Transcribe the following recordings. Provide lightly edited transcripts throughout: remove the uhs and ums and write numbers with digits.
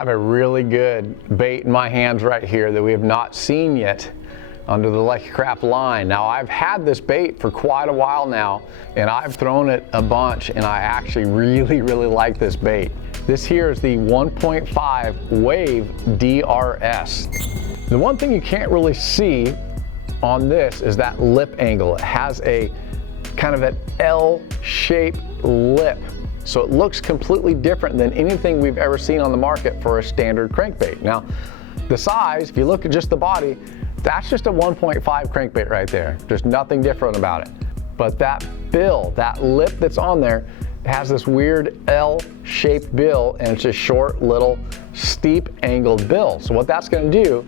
have a really good bait in my hands right here that we have not seen yet under the Lucky Craft line. Now, I've had this bait for quite a while now, and I've thrown it a bunch, and I actually really like this bait. This here is the 1.5 Wave DRS. The one thing you can't really see on this is that lip angle. It has a kind of an L-shaped lip. So it looks completely different than anything we've ever seen on the market for a standard crankbait. Now, the size, if you look at just the body, that's just a 1.5 crankbait right there. There's nothing different about it. But that bill, that lip that's on there, has this weird L-shaped bill, and it's a short, little, steep angled bill. So what that's gonna do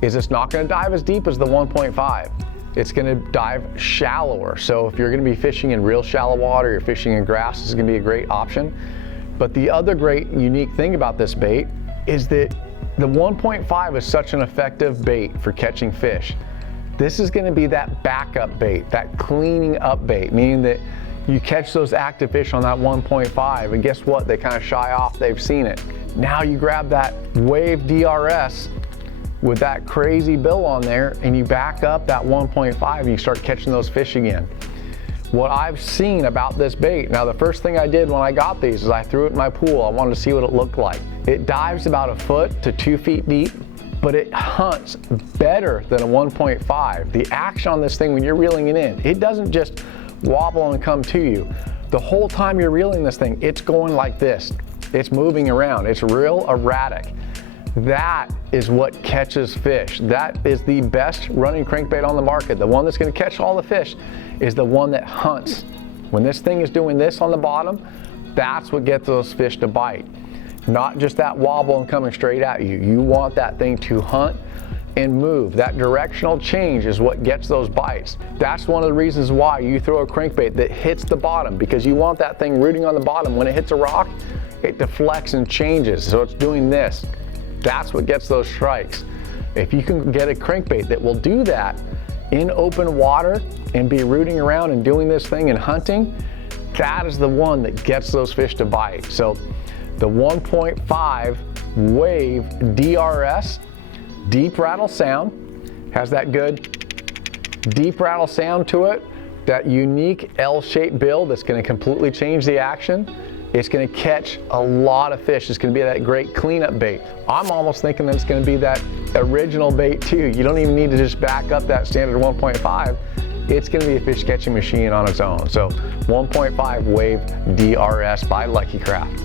is it's not gonna dive as deep as the 1.5. It's gonna dive shallower. So if you're gonna be fishing in real shallow water, you're fishing in grass, this is gonna be a great option. But the other great unique thing about this bait is that the 1.5 is such an effective bait for catching fish. This is gonna be that backup bait, that cleaning up bait, meaning that you catch those active fish on that 1.5, and guess what? They kind of shy off, they've seen it. Now you grab that Wave DRS with that crazy bill on there, and you back up that 1.5 and you start catching those fish again. What I've seen about this bait, now the first thing I did when I got these is I threw it in my pool. I wanted to see what it looked like. It dives about 1 foot to 2 feet deep, but it hunts better than a 1.5. The action on this thing when you're reeling it in, it doesn't just wobble and come to you. The whole time you're reeling this thing, it's going like this. It's moving around, it's real erratic. That is what catches fish. That is the best running crankbait on the market. The one that's gonna catch all the fish is the one that hunts. When this thing is doing this on the bottom, that's what gets those fish to bite. Not just that wobble and coming straight at you. You want that thing to hunt and move. That directional change is what gets those bites. That's one of the reasons why you throw a crankbait that hits the bottom, because you want that thing rooting on the bottom. When it hits a rock, it deflects and changes, so it's doing this. That's what gets those strikes. If you can get a crankbait that will do that in open water and be rooting around and doing this thing and hunting, that is the one that gets those fish to bite. So the 1.5 Wave DRS, deep rattle sound, has that good deep rattle sound to it, that unique L-shaped bill that's gonna completely change the action. It's gonna catch a lot of fish. It's gonna be that great cleanup bait. I'm almost thinking that it's gonna be that original bait too. You don't even need to just back up that standard 1.5. It's gonna be a fish catching machine on its own. So 1.5 Wave DRS by Lucky Craft.